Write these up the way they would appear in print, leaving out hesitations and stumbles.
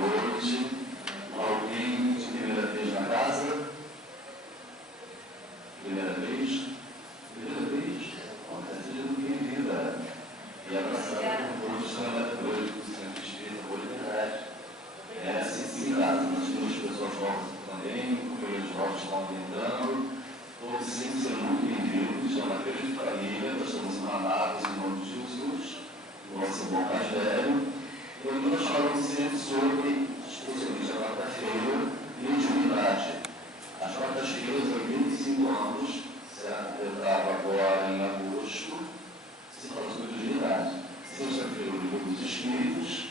noite. Alguém de primeira vez na casa? Primeira vez? Primeira vez? Bom, seja muito bem-vinda. E abraçada por todos os trabalhadores do Centro Espírita Boa Liberdade. É assim, sim, casa. Nós temos pessoas novas também, companheiros novos estão aumentando. Todos sempre sendo muito bem-vindos. É uma grande família. Nós estamos emanados em nome de Jesus, o nosso irmão mais velho. E nós falamos sempre sobre, especialmente a quarta-feira, mediunidade. As quartas-feiras, há 25 anos, certo? Eu estava agora em agosto, se fala sobre mediunidade. Sexta-feira, o Livro dos Espíritos,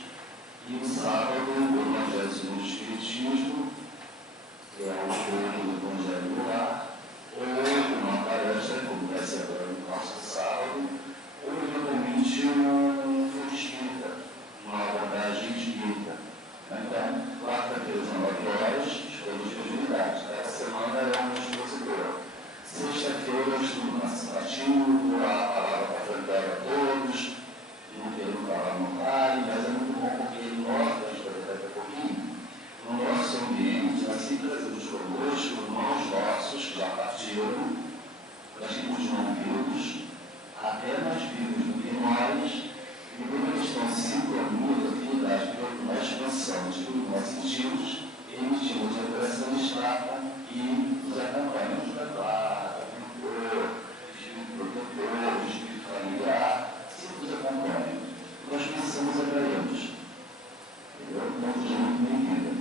e no sábado, o Evangelho segundo o Espiritismo, que é o foco do Evangelho do Lar, ou uma palestra, como vai ser agora no próximo sábado, ou eventualmente um foro espírita, uma abordagem espírita. Então, quarta-feira, às 9 horas, estamos de mediunidade. Essa semana é uma expositora. Sexta-feira, estudo participativo, a palavra para frente a todos, não quero falar no vale, mas é muito bom porque nós, a gente vai tratar daqui a pouquinho, no nosso ambiente, nós sempre trazemos conosco irmãos nossos que já partiram, nós temos não vivos, até mais vivos do que nós, e quando eles estão se sintonando a afinidade pela expansão de tudo que nós sentimos, emitimos a vibração estática e nos acompanhamos da guarda, pintor, espírito protetor, espírito familiar, sempre nos acompanham. Nós pensamos atraídos. Então, seja muito bem-vinda.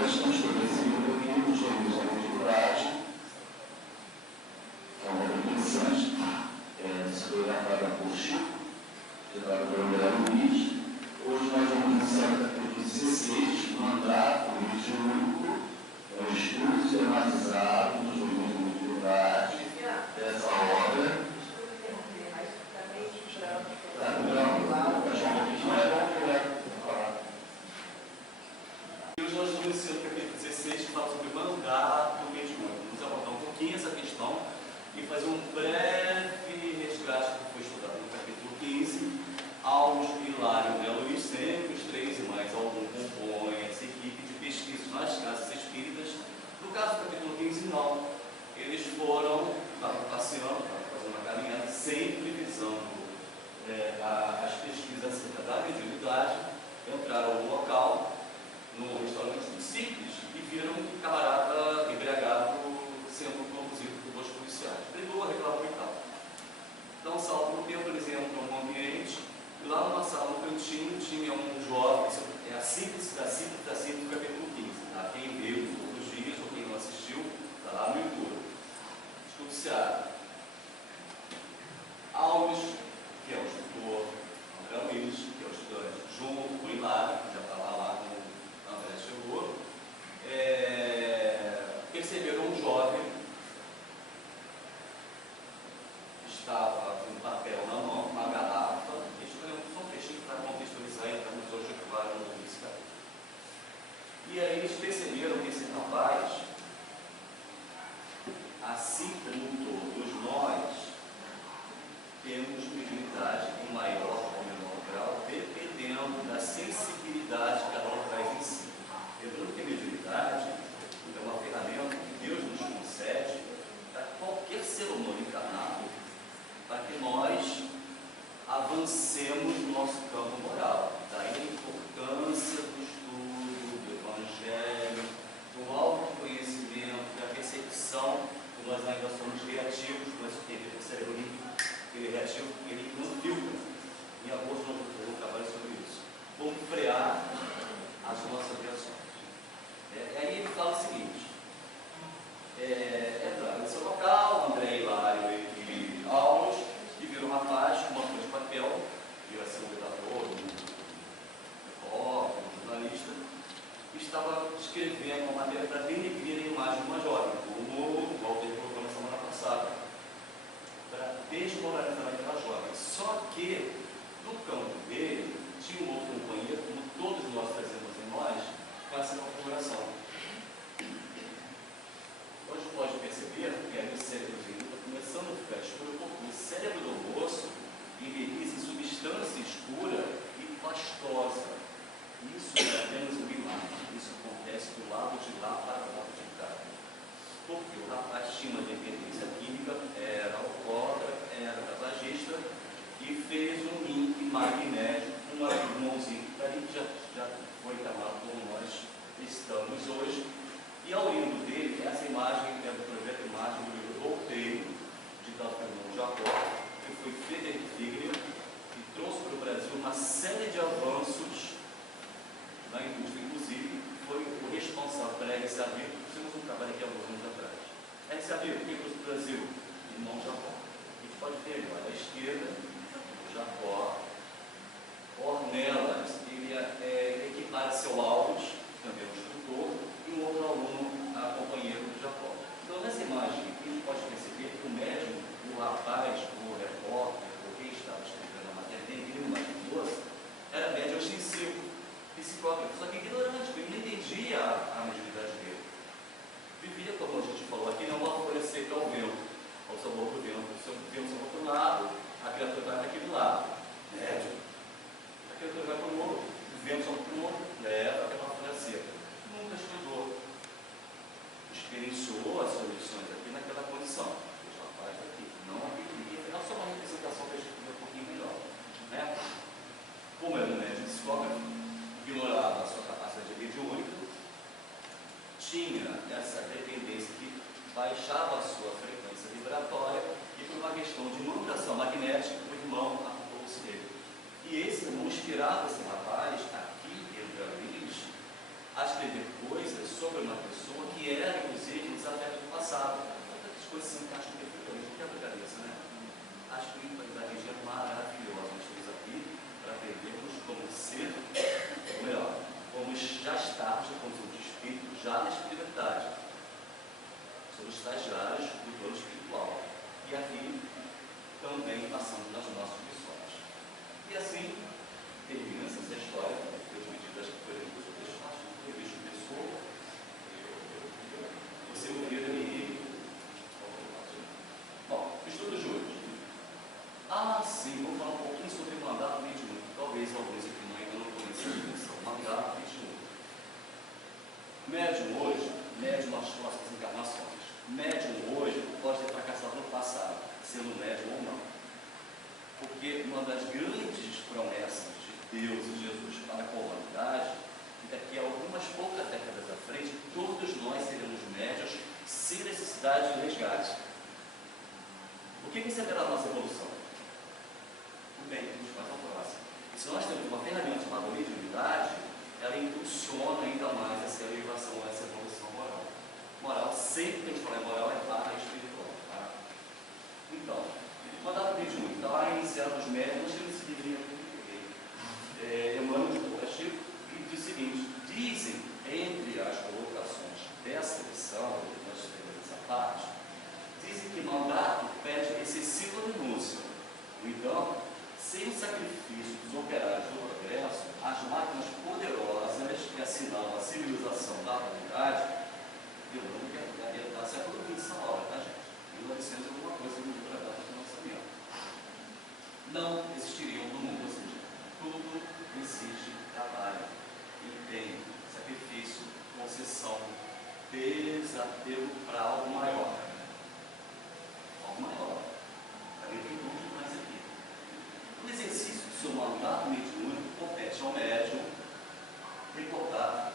Nós estamos estabelecendo aqui os domínios da mediunidade, que é uma obra interessante, psicografada por Chico, citada pelo André Luiz. Hoje nós vamos iniciar o capítulo 16, mandato mediúnico, é um estudo sistematizado dos domínios da mediunidade, dessa obra. Hoje nós estamos iniciando o capítulo 16, que fala sobre mandato mediúnico. Vamos abordar um pouquinho essa questão e fazer um breve resgate do que foi estudado no capítulo 15. Aos Hilário e Luiz, sempre os três e mais algum compõem essa equipe de pesquisa nas casas espíritas. No caso do capítulo 15, não. Eles estavam passeando, fazendo uma caminhada, sempre visando as pesquisas acerca da mediunidade, entraram no local, no restaurante do Simples, e viram um camarada embriagado sendo conduzido por dois policiais. Brigou, reclamou e tal. Dá um salto no tempo, eles entram no ambiente, e lá numa sala, no cantinho, tinha um jovem, é a síntese do capítulo 15. Tá? Quem viu todos os dias, ou quem não assistiu, está lá no YouTube. Escuticiado. Alves, que é o instrutor, André Luiz, que é o estudante, junto com o Hilário, que já estava lá quando o André chegou, perceberam um jovem que estava com um papel na mão, uma garrafa, escolhendo só um peixinho para contextualizar e para nos ojetivar no início. E aí eles perceberam que esse rapaz, assim como todos nós, temos mediunidade em maior ou menor grau, dependendo da sensibilidade que ela traz em si. Lembrando que a mediunidade é uma ferramenta que Deus nos concede para qualquer ser humano encarnado, para que nós avancemos no nosso campo moral. Daí a importância do estudo, do Evangelho, do autoconhecimento, da percepção, que nós ainda somos reativos, mas o que o cérebro límbico, ele é reativo, ele não filtra. Em agosto nós vamos fazer um trabalho sobre isso. Vamos frear as nossas reações. Aí ele fala o seguinte: entraram nesse local, André, Hilário e Aulos, e viram um rapaz com uma folha de papel, ia ser um redator, um repórter, um jornalista, que estava escrevendo uma matéria para denegrir a imagem de uma jovem, como o Walter colocou na semana passada, para desmoralizar aquela jovem. Só que, no campo dele, tinha um outro companheiro, como todos nós trazemos em nós, com essa configuração. Hoje pode perceber que aí o cérebro dele está começando a ficar escuro, porque o cérebro do moço envelhece em substância escura e pastosa. do lado de lá para o lado de cá. Porque o rapaz tinha uma dependência química, era alcoólatra, era tabagista e fez um link magnésio com um irmãozinho que ali já foi chamado como nós estamos hoje. E ao livro dele, essa imagem é do projeto Imagem do livro Volteio, ditado pelo irmão Jacó, que foi Frederic Figner, que trouxe para o Brasil uma série de avanços na indústria, inclusive foi o responsável pela RSAB. Fizemos um trabalho aqui há alguns anos atrás. RSAB, o que trouxe para o Brasil? Irmão Jacó. A gente pode ver ali, à esquerda, o Jacó, Ornelas, ele equipara seu Alves, também é um instrutor, e um outro aluno, companheiro do Jacó. Então, nessa imagem, a gente pode perceber que o médium, o rapaz, o repórter, o quem estava escrevendo a matéria dele, o maravilhoso, era médium ostensivo, psicógrafo, só que ignorante, ele não entendia a mediunidade dele. Vivia, como a gente falou aqui, não pode oferecer ao vento, ao sabor do vento. Se o vento está para um lado, a criatura vai para aquele lado. Médium. A criatura vai para o outro, o vento só para o outro, leva aquela folha seca. Nunca estudou. Experienciou as soluções aqui naquela condição. Os rapazes aqui, não aqui, e afinal só uma representação que a gente vê um pouquinho melhor. Né? Como era um médium psicógrafo, ignorava a sua capacidade mediúnica, tinha essa dependência que baixava a sua frequência vibratória e por uma questão de manipulação magnética, o irmão arrumou-se dele. E esse irmão inspirava esse rapaz, aqui em Galinhos, a escrever coisas sobre uma pessoa que era, inclusive, um desafeto do passado. Tantas coisas se encaixam perfeitamente, que é a cabeça, né? A espiritualidade é maravilhosa. Nós estamos aqui para aprendermos como ser, ou melhor, como já estarmos na condição de espírito, já na espiritualidade. Somos estagiários do plano espiritual. E aqui também passamos nas nossas missões. E assim, termina-se essa história. Eu dividi das coisas dos outros passos, eu vejo pessoa, você ouvir ali. Bom, estudo juntos. Sim, vou falar um pouquinho sobre o mandato mediúnico. Talvez alguns aqui ainda não conheçam a definição. Mandato mediúnico. Médium hoje, médium nas próximas encarnações. Médium hoje pode ter fracassado no passado, sendo médium ou não. Porque uma das grandes promessas de Deus e Jesus para a humanidade é que daqui a algumas poucas décadas à frente, todos nós seremos médios sem necessidade de resgate. O que será a nossa evolução? O bem, a gente faz a próxima. E se nós temos uma ferramenta chamada mediunidade, ela impulsiona ainda mais essa elevação, essa evolução moral. Moral, sempre que a gente fala em moral, é barra espiritual. Tá? Então, mandato mediúnico, está lá iniciado os médios, nós temos esse livrinho aqui que eu peguei. Emmanuel de Chico, e diz o seguinte: dizem, entre as colocações dessa lição, nós temos essa parte, dizem que mandato pede excessiva renúncia. No entanto, sem o sacrifício dos operários do progresso, as máquinas poderosas que assinalam a civilização da humanidade, lembrando que é da século XX essa obra, tá, gente? 1900 alguma coisa no tratado de lançamento. Não existiriam no mundo, ou seja, tudo exige trabalho, empenho, sacrifício, concessão, desapego para algo maior. Algo maior. Também tem muito mais aqui. O exercício do seu mandato mediúnico compete ao médium recordar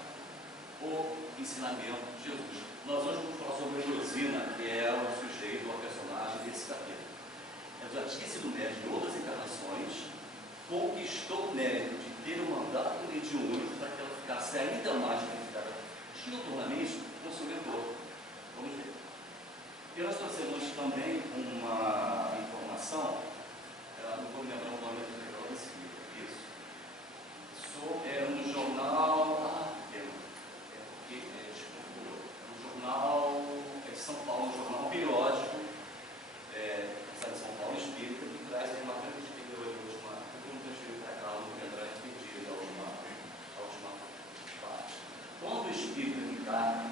o ensinamento de Jesus. Nós hoje vamos falar sobre a Rosina, que é o sujeito, o personagem desse capítulo. Ela já tinha sido médium em outras encarnações, conquistou o mérito de ter um mandato mediúnico para que ela ficasse ainda mais qualificada diuturnamente no seu mentor. Vamos ver. E nós trouxemos também uma informação, não vou me lembrar o nome do legal desse livro, isso. É no jornal, no jornal de São Paulo, um jornal periódico, de São Paulo Espírita, que traz aí uma grande espírita hoje, eu não transferi para cá, não me lembrar, perdi a última parte. Quando o espírito encarna,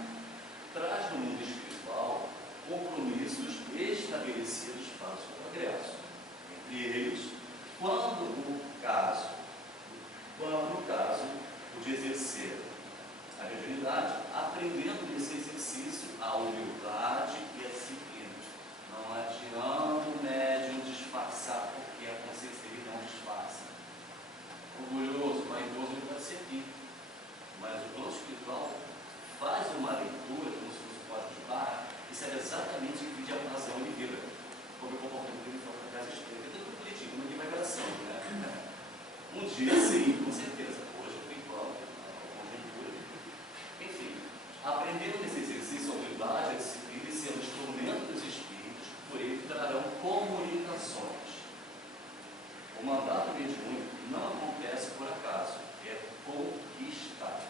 traz no mundo espiritual compromissos estabelecidos para o seu progresso. Entre eles, quando o caso de exercer a mediunidade, a aprendendo nesse exercício a humildade e a disciplina. Não adianta o médium disfarçar, porque a consciência dele não disfarça. Orgulhoso, vaidoso, ele pode ser aqui. Mas o plano espiritual faz uma leitura, como se fosse um código de barra, que serve exatamente em vídeo a razão e vida. Como eu comportamento dele fala para casa esquerda. É tudo político, não tem vibração, né? Um dia sim, com certeza. Hoje eu tenho plano, a conjuntura. Enfim, aprendendo nesse exercício a humildade, a disciplina e sendo instrumento dos espíritos, por ele trarão comunicações. O mandato mediúnico não acontece por acaso, é conquistado.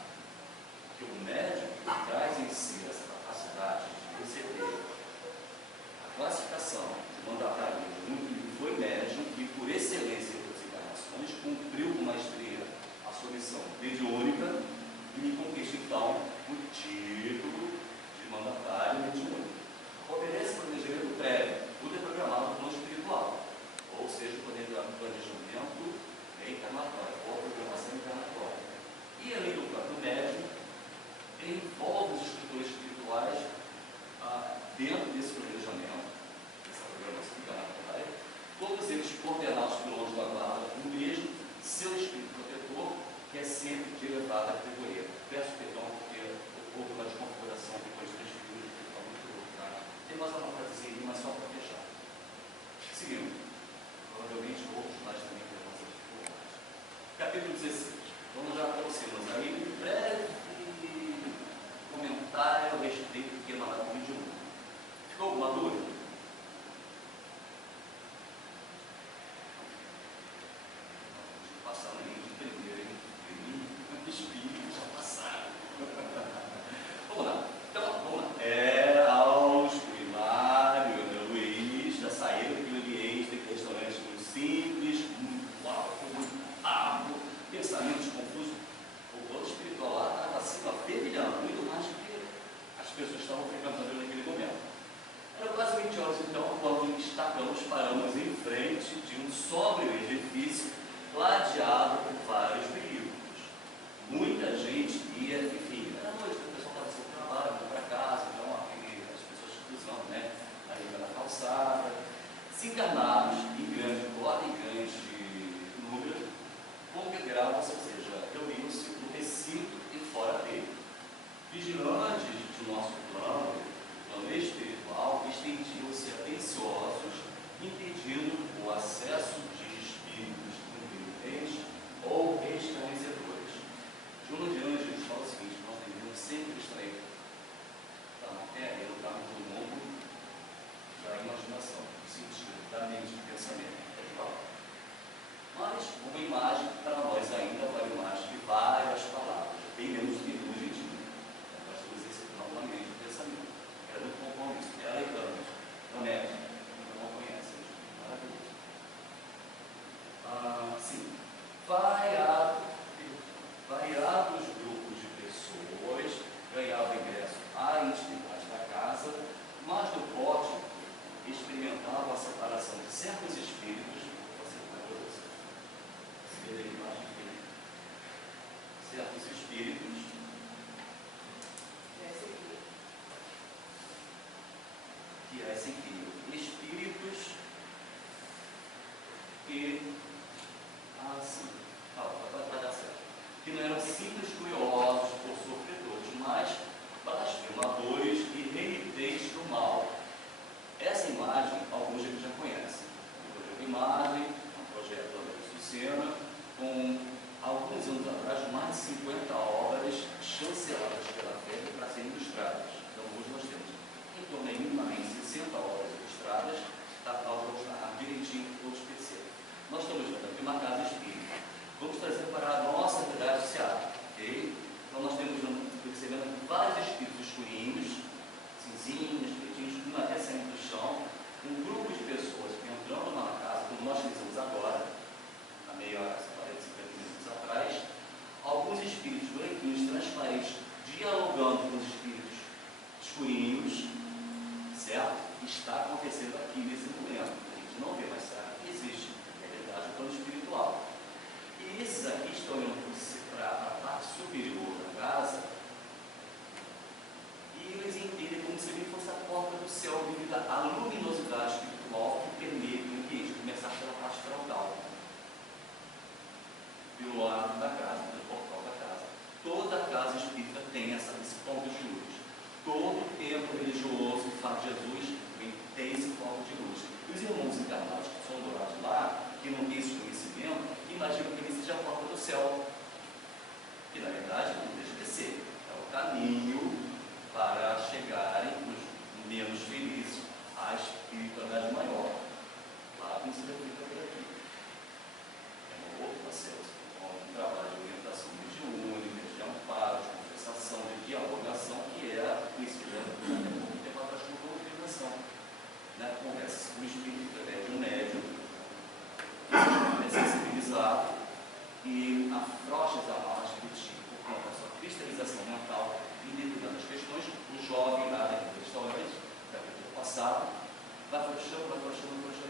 Porque o médium traz em si essa capacidade de receber a classificação de mandatário mediúnico, que foi médium e, por excelência em outras encarnações, cumpriu com maestria a sua missão mediúnica e me conquista então o título de mandatário mediúnico. Obedece ao planejamento prévio, tudo é programado no plano espiritual, ou seja, o planejamento encarnatório, ou a programação encarnatória. E além do próprio médium, envolve os escritores espirituais dentro desse planejamento, dessa programação encarnatória, todos eles coordenados pelo anjo da guarda, o mesmo, seu espírito protetor, que é sempre de elevada categoria. Peço perdão porque houve uma desconfiguração depois das figuras que estão muito louco, tá? Tem mais uma frasezinha ali, mas só para fechar. Seguindo. Provavelmente outros mais também terão essas dificuldades. Capítulo 16. Vamos já aproximamos aí um breve comentário a respeito do que é mandato mediúnico. Ficou alguma dúvida? Passando aí de primeiro, hein? Espírito já passaram. Vamos lá. Então, vamos lá. Aos primário, André Luiz, já saíram daquele ambiente de restaurantes muito simples, muito alto, muito árduo, pensamentos confusos. O plano espiritual lá estava assim, fervilhando, muito mais do que as pessoas estavam frequentando naquele momento. Era quase 20 horas então, quando estávamos, paramos em frente de um sóbrio edifício ladeado por vários veículos. Muita gente ia, enfim, era noite, o pessoal estava sem trabalho, indo para casa, então as pessoas cruzando, né, ali na calçada, desencarnados em grande cota, em grande número, congregavam-se, ou seja, reuniam-se no recinto e fora dele. Vigilantes do nosso plano espiritual, estendiam-se atenciosos, impedindo o acesso de espíritos impenitentes ou escarnecedores. Joana de Ângeles fala o seguinte: nós devemos sempre extrair da matéria, do campo do mundo, da imaginação, do sentido, da mente, do pensamento. Mas uma imagem, para nós ainda, vale mais que várias palavras, bem menos do que hoje em dia. Nós temos esse novamente do pensamento. Era muito bom com isso. Era leitando, não é? Não conhece, maravilhoso. Sim. Variados grupos de pessoas ganhavam ingresso à intimidade da casa, mas no pórtico experimentavam a separação de certos espíritos. Certos espíritos que é seguido. Espíritos que vai dar certo. Que não eram simples curiosos ou sofredores, mas blasfemadores e renitentes do mal. Essa imagem alguns já conhecem. O projeto de imagem, um projeto da Sucena, com alguns anos atrás, mais de 50 obras chanceladas pela FEB para serem ilustradas. Então, hoje nós temos em torno de 60 obras ilustradas, da qual vamos estar direitinho todos PC. Nós estamos vendo aqui uma casa espírita. Vamos trazer para a nossa realidade social, ok? Então, nós temos percebendo vários espíritos escurinhos, cinzinhos, pretinhos, até saindo do chão, um grupo de pessoas entrando numa casa, como nós fizemos agora, há meia hora, 40, 50 minutos atrás, alguns espíritos branquinhos, transparentes, dialogando com os espíritos escurinhos, certo? Está acontecendo aqui nesse momento. A gente não vê, mas sabe que existe. É verdade, o plano espiritual. e afrouxa as amarras do tipo, por conta da sua cristalização mental em determinadas questões, o jovem lá daquele restaurante, daquele passado, vai afrouxando,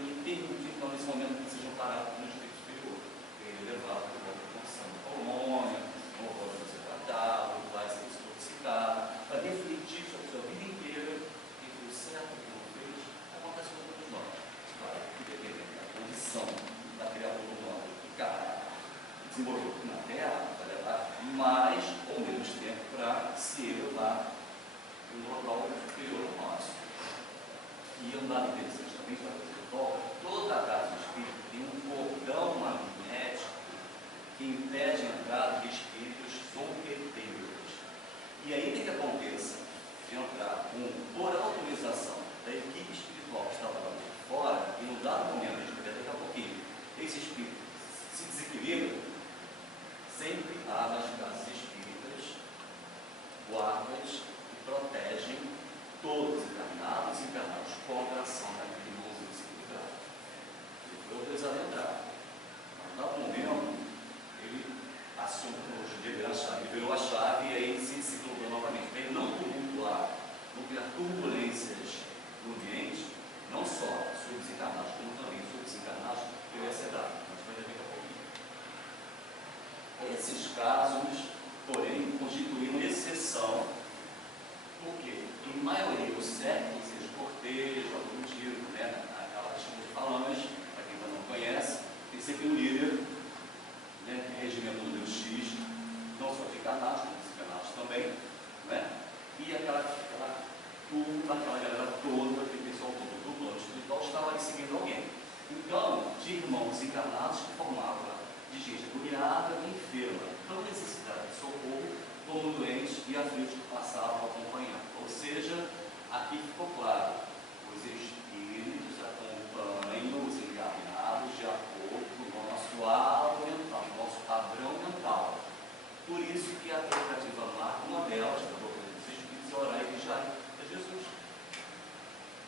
e permite, então, nesse momento, que sejam parados no espírito superior. Ele é levado por uma função de colônia, ou pode ser tratado, vai ser intoxicado, vai refletir sobre a sua vida inteira, e o certo que não fez, acontece com todos nós. Claro, que depende da condição da criatura humana que desenvolveu na Terra, vai levar mais ou menos tempo para se elevar para um local superior ao nosso. E um dado interessante também, para fazer volta, toda a casa do espírito tem um cordão magnético que impede a entrada de espíritos zombeteiros. E ainda que aconteça de entrar por autorização da equipe espiritual que estava lá de fora, e num dado momento, a gente vai ver daqui a pouquinho, esse espírito se desequilibra, sempre há nas casas espíritas guardas que protegem todos, encarnados e encarnados, contra a ação daquele irmãozinho desequilibrado. Ele foi autorizado a entrar. Mas, no dado momento, ele acionou, ele virou a chave e aí se desequilibrou novamente. Para ele não tumultuar, não criar turbulências no ambiente, não só sobre os encarnados, como também sobre os desencarnados, ele ia ser dado. Mas vai daqui a pouquinho. Esses casos, porém, constituíam exceção, porque, em maioria, os séculos, seja cortejo, algum tipo, né, aquelas falanges, para quem ainda não conhece, tem sempre um líder, né, que regimento do Deus X, não só de encarnados, como desencarnados também, né, e aquela turma, aquela galera toda, aquele pessoal todo do plano espiritual, estava ali seguindo alguém. Então, de irmãos encarnados que formavam de gente agoniada e enferma, tão necessitada de socorro, como doentes e aflitos que passavam acompanhando. Ou seja, aqui ficou claro, os espíritos acompanham os encarnados de acordo com o nosso hábito mental, o nosso padrão mental. Por isso que a tentativa marca, uma delas, da doutrina dos espíritos, é orar e vigiar a Jesus.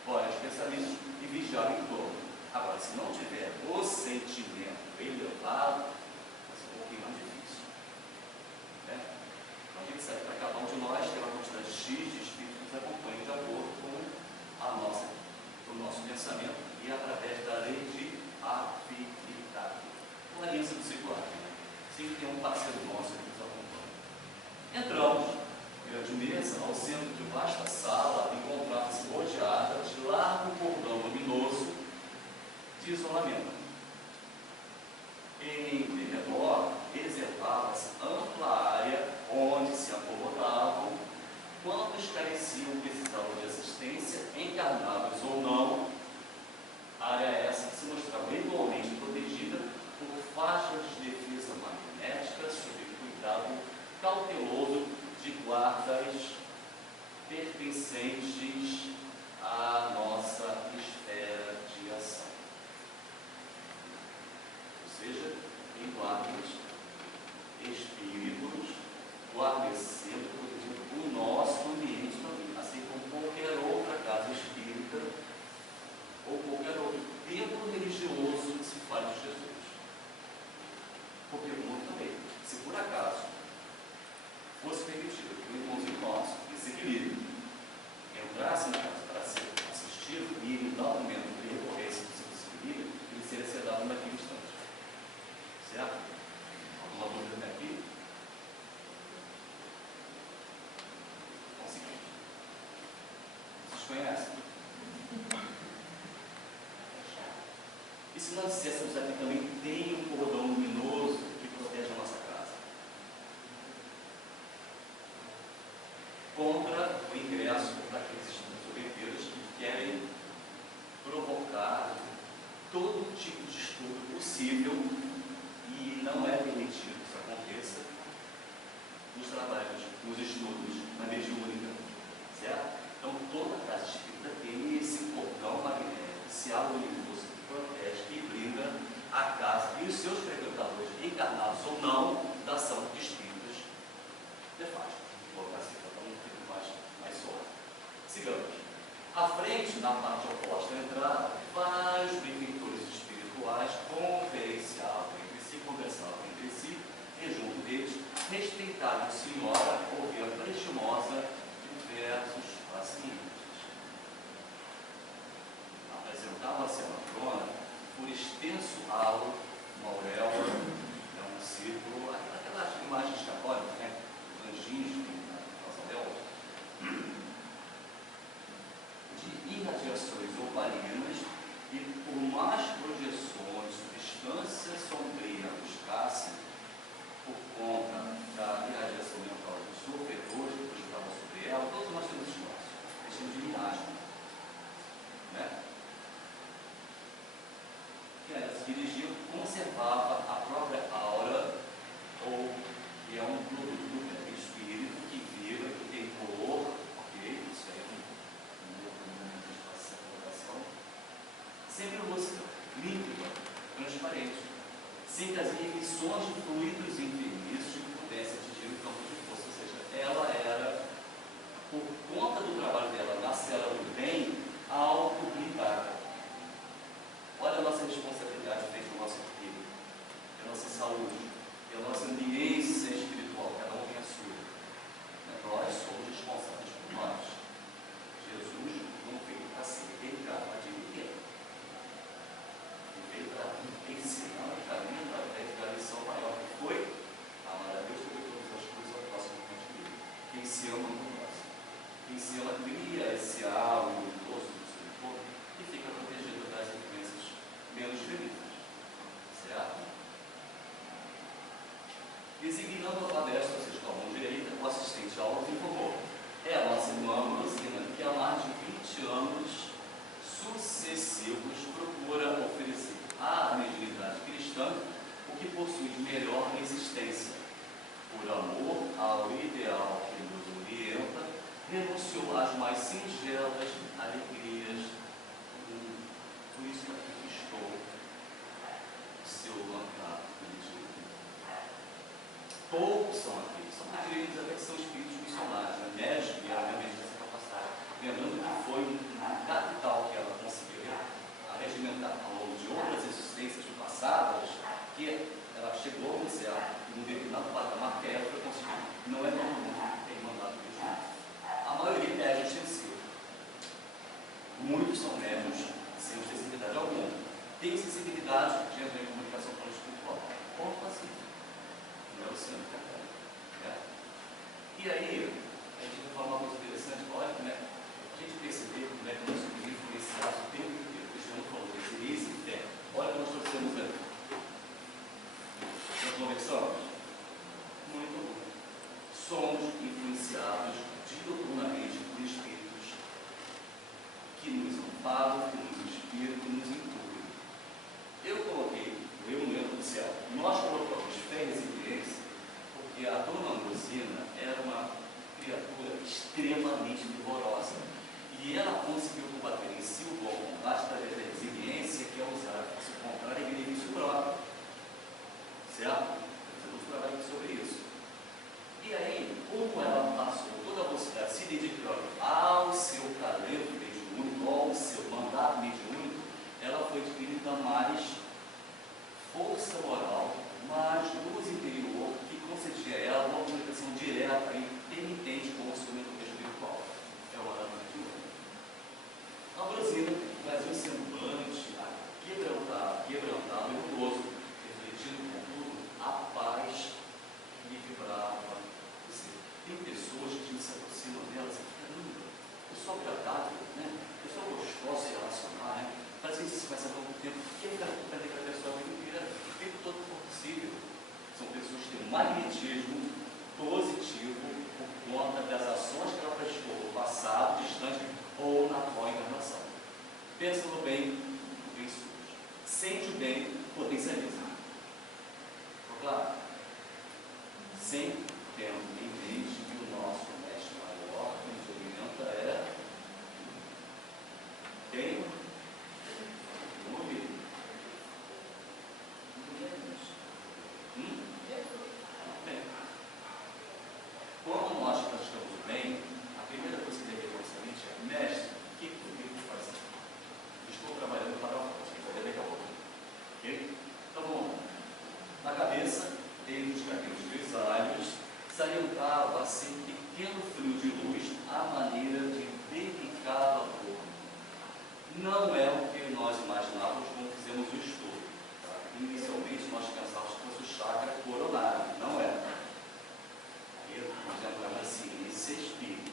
Ora, os pensamentos e vigiar em torno. Agora, se não tiver o sentimento elevado, vai ser um pouquinho mais difícil. Né? Então, a gente sabe que para cada um de nós tem uma quantidade X de espíritos que nos acompanham de acordo com o nosso pensamento e através da lei de afinidade. Uma aliança discipular, né? Sempre tem um parceiro nosso que nos acompanha. Entramos, grande mesa, ao centro de vasta sala, encontrava-se rodeada de largo cordão luminoso de isolamento. Em derredor, reservava-se ampla área onde se acomodavam quantos careciam precisavam de assistência, encarnados ou não. Área essa que se mostrava igualmente protegida por faixas de defesa magnética sob cuidado cauteloso de guardas pertencentes à nossa esfera de ação. Ou seja, em guardas espíritos guarnecendo, protegendo o nosso ambiente também, assim como qualquer outra casa espírita ou qualquer outro templo religioso que se fale de Jesus. Porque o mundo também, se por acaso fosse permitido que o irmãozinho nosso, desequilíbrio, entrasse na casa para ser assistido e em dado momento ele recorresse do seu desequilíbrio, ele seria sedado naquele instante. Certo? Alguma dúvida até aqui? Conseguinte. Vocês conhecem? E se nós disséssemos aqui também tem um cordão luminoso que protege a nossa casa contra o ingresso daqueles estudantes que querem provocar todo tipo de estudo possível, e não é permitido que isso aconteça nos trabalhos, nos estudos, na mediúnica, certo? Então, toda casa espírita tem esse cordão magnético, esse halo luminoso que protege, que blinda a casa e os seus frequentadores, encarnados ou não, da ação de espíritos nefastos. Vou colocar assim, para um pouco mais suave. Sigamos. À frente, na parte oposta à entrada, vários benfeitores espirituais conversavam entre si secretário senhora ouvia prestimosa diversos pacientes. Apresentava-se a matrona por extenso halo, uma auréola, um círculo, aquelas imagens católicas, né? Os anjinhos nas auréolas, de irradiações opalinas, e por mais projeções, substâncias sombrias buscassem, por conta da irradiação mental dos sofredores que projetavam sobre ela, todos nós temos espaço, questão de miasma, né? Que ela se dirigia, conservava a própria aura, ou que é um produto do espírito que vibra, que tem cor, ok? Isso aí é um documento de classificação, sempre lúcida, límpida, transparente, sem que as emissões de fluidos enfermizos pudessem atingir o campo de força, ou seja, ela era, por conta do trabalho dela na célula do bem, autopublicada. Olha a nossa responsabilidade frente ao nosso filho, a nossa saúde, a nossa ambiência espiritual, cada um tem a sua. Nós somos responsáveis por nós. Jesus não veio para ser dedicado a ninguém. Ele veio para ensinar o caminho através da lição maior que foi amar a Deus sobre todas as coisas ao próximo contigo. Quem se ama no próximo. Quem se ama cria esse halo luminoso do seu corpo e fica protegido das influências menos felizes. Certo? Designando a destra, ou seja, com a mão direita, o assistente à aula informou: é a nossa irmã Rosina, que há mais de 20 anos sucessivos procura oferecer à mediunidade cristã o que possui de melhor resistência. Por amor ao ideal que nos orienta, renunciou às mais singelas alegrias. Por isso aqui estou, seu mandato pedido. Poucos são aqueles, são aqueles até que são espíritos missionários, né? Médicos e realmente essa capacidade. Lembrando que foi um capital que ela conseguiu arregimentar ao longo de outras existências passadas, que ela chegou no céu, num determinado patamar que ela foi conseguir. Não é todo mundo que tem mandato de Deus. A maioria é extensiva. Muitos são médios sem sensibilidade alguma. Tem sensibilidade de entrar em comunicação com o espiritual. Ponto pacífico. Não é o centro católico. Né? E aí, a gente vai falar uma coisa interessante. Olha, né? A gente percebeu como é que nós somos influenciados o tempo inteiro. O Cristiano falou de resiliência e fé. Olha o que nós trouxemos aqui. Nós conversamos? Muito bom. Somos influenciados diuturnamente por espíritos que nos amparam, que nos inspiram, que nos incluem. Eu coloquei, eu no Leandro do Céu, nós colocamos fé e resiliência, porque a dona Androsina era uma criatura extremamente vigorosa. E ela conseguiu combater em si o bom combate através da resiliência, que é usar a força contrária em benefício próprio. Certo? Vamos trabalhar sobre isso. E aí, como ela passou toda a velocidade se dedicando ao seu talento mediúnico, ao seu mandato mediúnico, ela foi adquirindo mais força moral, mais luz interior, que concedia a ela uma comunicação direta e penitente com o seu mentor espiritual. É o mandato mediúnico. A Brasília trazia um semblante quebrantado e orgulhoso, refletindo, contudo, a paz que lhe vibrava. Tem pessoas que a gente se aproxima delas e caramba, pessoa agradável, né? Pessoa gostosa de se relacionar, né? Parece que se passa há pouco tempo, quer ficar com aquela pessoa a vida inteira, o tempo todo que for possível. São pessoas que têm um magnetismo positivo por conta das ações que ela praticou no passado, distante ou na atual encarnação. Pensa no bem, no bem surge. Sente o bem, potencializa. Ficou claro? Sempre tendo em mente que o nosso mestre maior que nos orienta é quem? Vamos ouvir. Bem. Quando nós praticamos o bem, a primeira coisa que deve ter nossa mente é: mestre, o que tu me faz? Estou trabalhando para o você vai ver daqui a pouco. Ok? Então vamos lá. Na cabeça, tem os cabelos grisalhos, salientava assim pequeno fio de luz à maneira de delicado ator. Não é o que nós imaginávamos quando fizemos o estudo. Tá? Inicialmente nós pensávamos que fosse o chakra coronário, não é. Aí nós entramos na ciência espírita.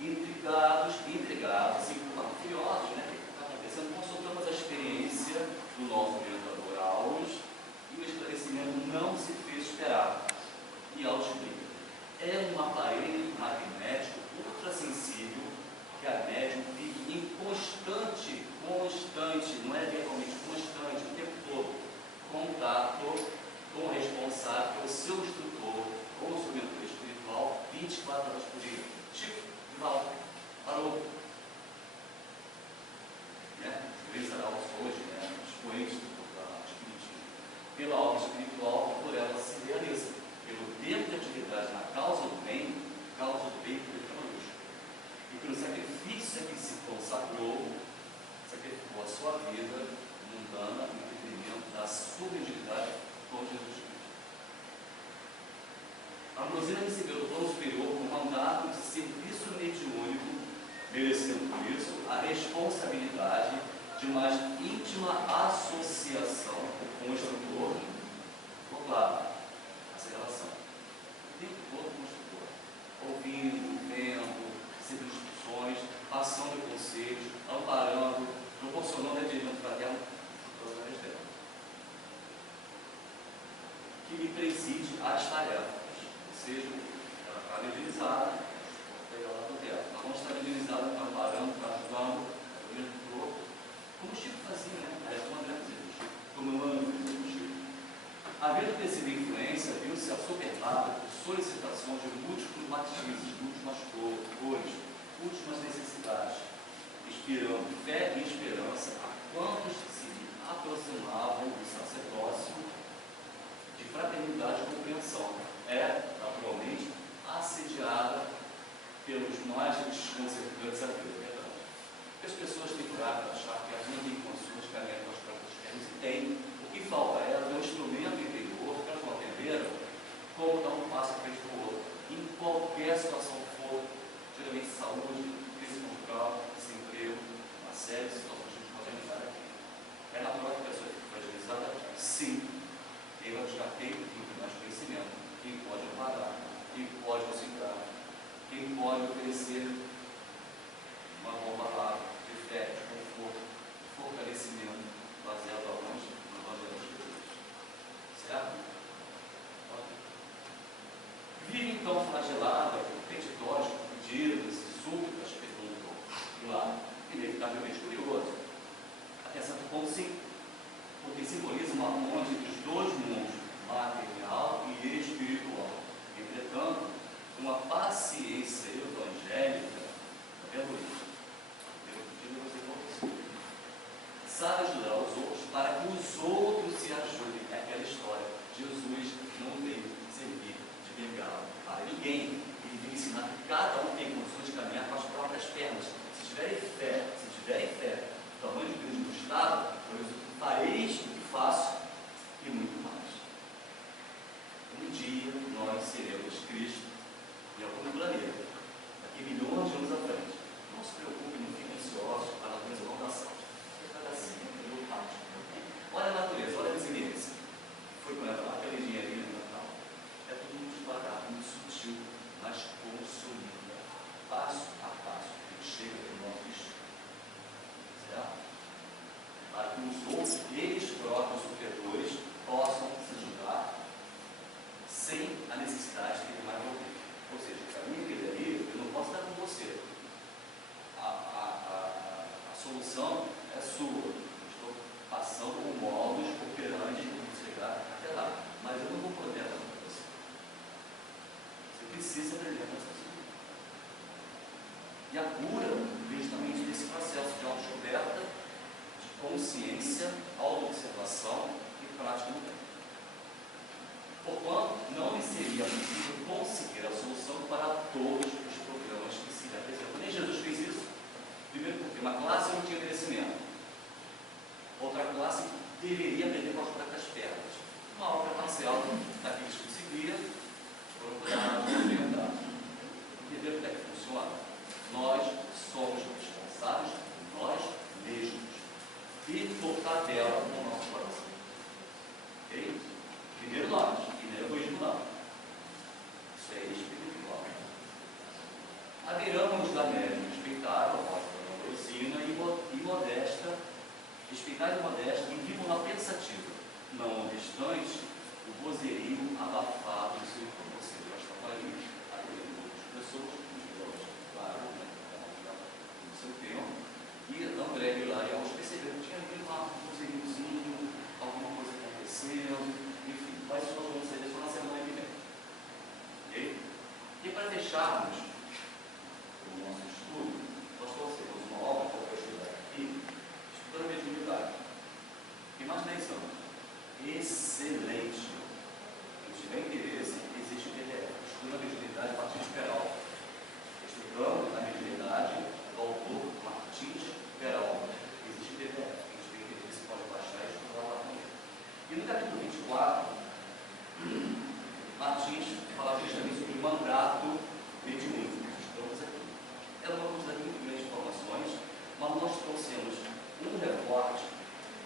Intrigados e curiosos, né? O que está acontecendo? Consultamos a experiência do nosso orientador Aulos e o esclarecimento não se fez esperar. E Aulos explica: é um aparelho magnético ultrassensível que a médium vive em constante, não é verbalmente, constante, o tempo todo, contato com o responsável, que é o seu instrutor ou o seu mentor espiritual, 24 horas por dia. Tipo, parou. Né? Três Araújos hoje, né? Expoentes da Espiritismo. Pela obra espiritual, por ela se realiza. Pelo tempo de atividade na causa do bem luz. E pelo sacrifício a que se consagrou, sacrificou a sua vida mundana em detrimento da subjetividade com Jesus Cristo. A Ambrosina recebeu do plano superior um mandato de serviço mediúnico, merecendo por isso a responsabilidade de mais íntima associação com o instrutor. Ficou claro essa relação. O tempo todo com o instrutor, ouvindo, vendo, recebendo instruções, passando conselhos, amparando, proporcionando atendimento fraterno através dela, que lhe preside as tarefas. Ou seja, ela está medianizada, pegar lá do teto. Ela não está medianizada, está amparando, está ajudando, como o Chico fazia, né? Aliás, como André fazia, como o Mano fazia o Chico. Havendo recebido influência, viu-se assoberbada por solicitações de múltiplos matizes, múltiplas cores, últimas necessidades, inspirando fé e esperança a quantos se aproximavam do sacerdócio de fraternidade e compreensão. É, naturalmente, assediada pelos mais desconcertantes apelos. As pessoas têm prática de achar que elas não têm condições de caminhar com as práticas que elas têm. O que falta a elas é um instrumento interior que elas não aprenderam como dar um passo à frente do outro. Em qualquer situação que for, geralmente saúde, crise cultural, desemprego, uma série de situações que a gente pode analisar aqui. É natural que a pessoa fique fragilizada? Sim. Quem vai buscar quem tem mais conhecimento, quem pode amparar, quem pode auxiliar, quem pode oferecer uma boa palavra de fé, de conforto, de fortalecimento, baseado aonde? No Evangelho de Jesus. Certo? Vive então flagelada por petitórios, pedidos e súplicas, perguntam. E lá, inevitavelmente curioso. Até certo ponto, sim, porque simboliza uma ponte entre os dois mundos, material e espiritual. Entretanto, uma paciência evangélica é ruim. Sabe ajudar os outros para que os outros se ajudem. É aquela história. Jesus não veio servir de bengala para ninguém. Ele veio ensinar que cada um tem condições de caminhar com as próprias pernas. Se tiverem fé, o tamanho de Deus no Estado, fareis o que faço e muito mais. Um dia nós seremos Cristo em algum planeta, daqui milhões de anos à frente. Não se preocupe, não fique ansioso, a natureza não dá salto. Olha a natureza, olha a resiliência. Foi com aquela engenharia mental. É tudo muito devagar, muito sutil, mas consolida, passo a passo, que chega no nosso destino. Certo? Para que os outros, eles próprios superiores, possam se ajudar sem a necessidade de ter mais alguém. Ou seja, se a minha vida é livre, eu não posso estar com você. A solução é sua. Estou passando por modos operantes para chegar até lá. Mas eu não vou poder dar para você. Você precisa aprender a fazer isso. E a cura vem justamente desse processo de autodescoberta, de consciência, autoobservação e prática no tempo. Porquanto, não lhe seria possível conseguir a solução para todos os problemas que se lhe apresentam. Nem Jesus fez isso. Primeiro porque uma classe não tinha merecimento. Outra classe deveria aprender com as próprias pernas. Uma obra parcial daqueles que conseguiam foram abafado isso com você. Eu estava ali, atendendo outras pessoas, claro, né, no seu tempo, e André e Hilário perceberam que tinha havido um conselhozinho, alguma coisa acontecendo, enfim, mas nós vamos sair só na semana que vem. Ok? E para deixarmos o nosso estudo, nós trouxemos uma obra que eu vou estudar aqui, Estudando a Mediunidade. Tem mais de 10 anos. Excelente. Se tiver interesse, existe o PDF. Estudando a Mediunidade, Martins Peralta. Estudando a Mediunidade, do autor Martins Peralta. Existe o PDF. Quem tiver interesse pode baixar e estudar lá também. E no capítulo 24, Martins fala justamente sobre o mandato mediúnico. Estamos aqui. É uma quantidade muito grande de informações, mas nós trouxemos um recorte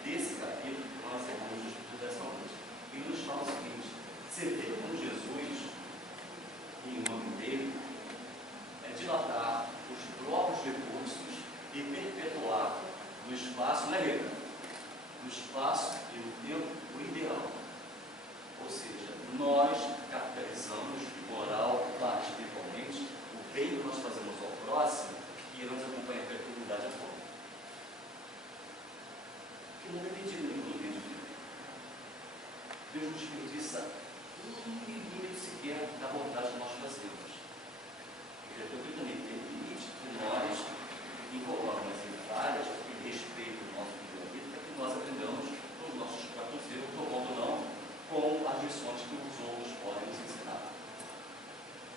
desse capítulo que nós temos de estudo dessa noite. Ele nos fala o seguinte: você vê como Jesus, em um ano inteiro, dilatar os próprios recursos e perpetuar no espaço, não é regra, no espaço e no tempo o ideal. Ou seja, nós capitalizamos moral, espiritualmente, o bem que nós fazemos ao próximo e iremos acompanhar a perpetuidade a fome. Que não é pedido no livro de Deus. Deus nos desperdiça um milímetro sequer da bondade que nós fazemos. E Deus também permite que nós envolvamos em falhas e respeito o nosso livro-arbítrio para que nós aprendamos os nossos próprios erros, tomando ou não, com as lições que os outros podem nos ensinar.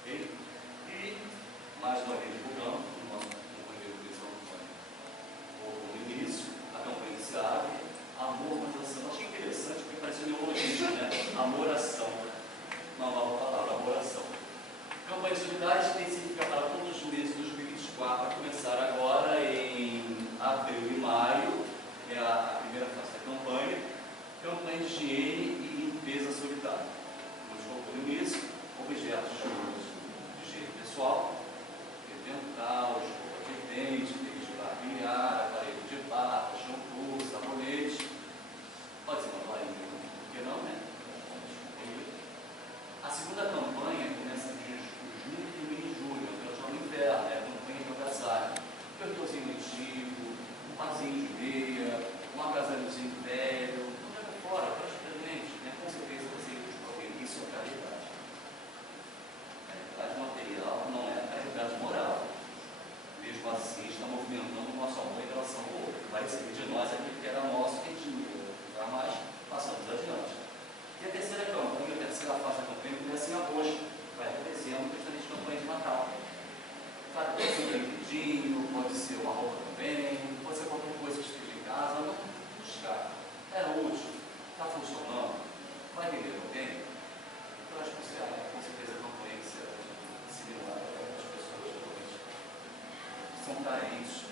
Ok? E, mais uma vez, divulgando o nosso companheiro de no início, a campanha se abre, amor, ação. Achei interessante porque pareceu neologismo, né? Amoração. Uma nova palavra, amoração. Campanha solidária específica para todos os meses de 2024, vai começar agora em abril e maio, é a primeira fase da campanha. Campanha de higiene e limpeza solidária. Nos compromissos, objetos de uso de higiene pessoal, dental, escova de dente, de barbear, aparelho de barba, shampoo, sabonete. Pode ser uma varinha, por que não, né? A segunda campanha começa em junho e termina em julho, que é o inverno, é a campanha de agasalho. Um pertorzinho antigo, um parzinho de meia, um agasalhozinho velho, fora, praticamente, né? Com certeza você escolher isso é caridade. Caridade material não é caridade moral. Mesmo assim, está movimentando o nosso amor em relação ao outro. Vai receber de nós aquilo que era nosso e tinha. Jamais passamos adiante. E a terceira campanha, a terceira fase da campanha, começa em agosto. Vai acontecendo justamente campanha de Natal. Claro, pode ser um brinquedinho, pode ser uma roupa também, pode ser qualquer coisa que esteja em casa, não buscar. É útil. Está funcionando? Vai vender alguém? Então, acho que você com certeza não conhece similar a outras pessoas que são carentes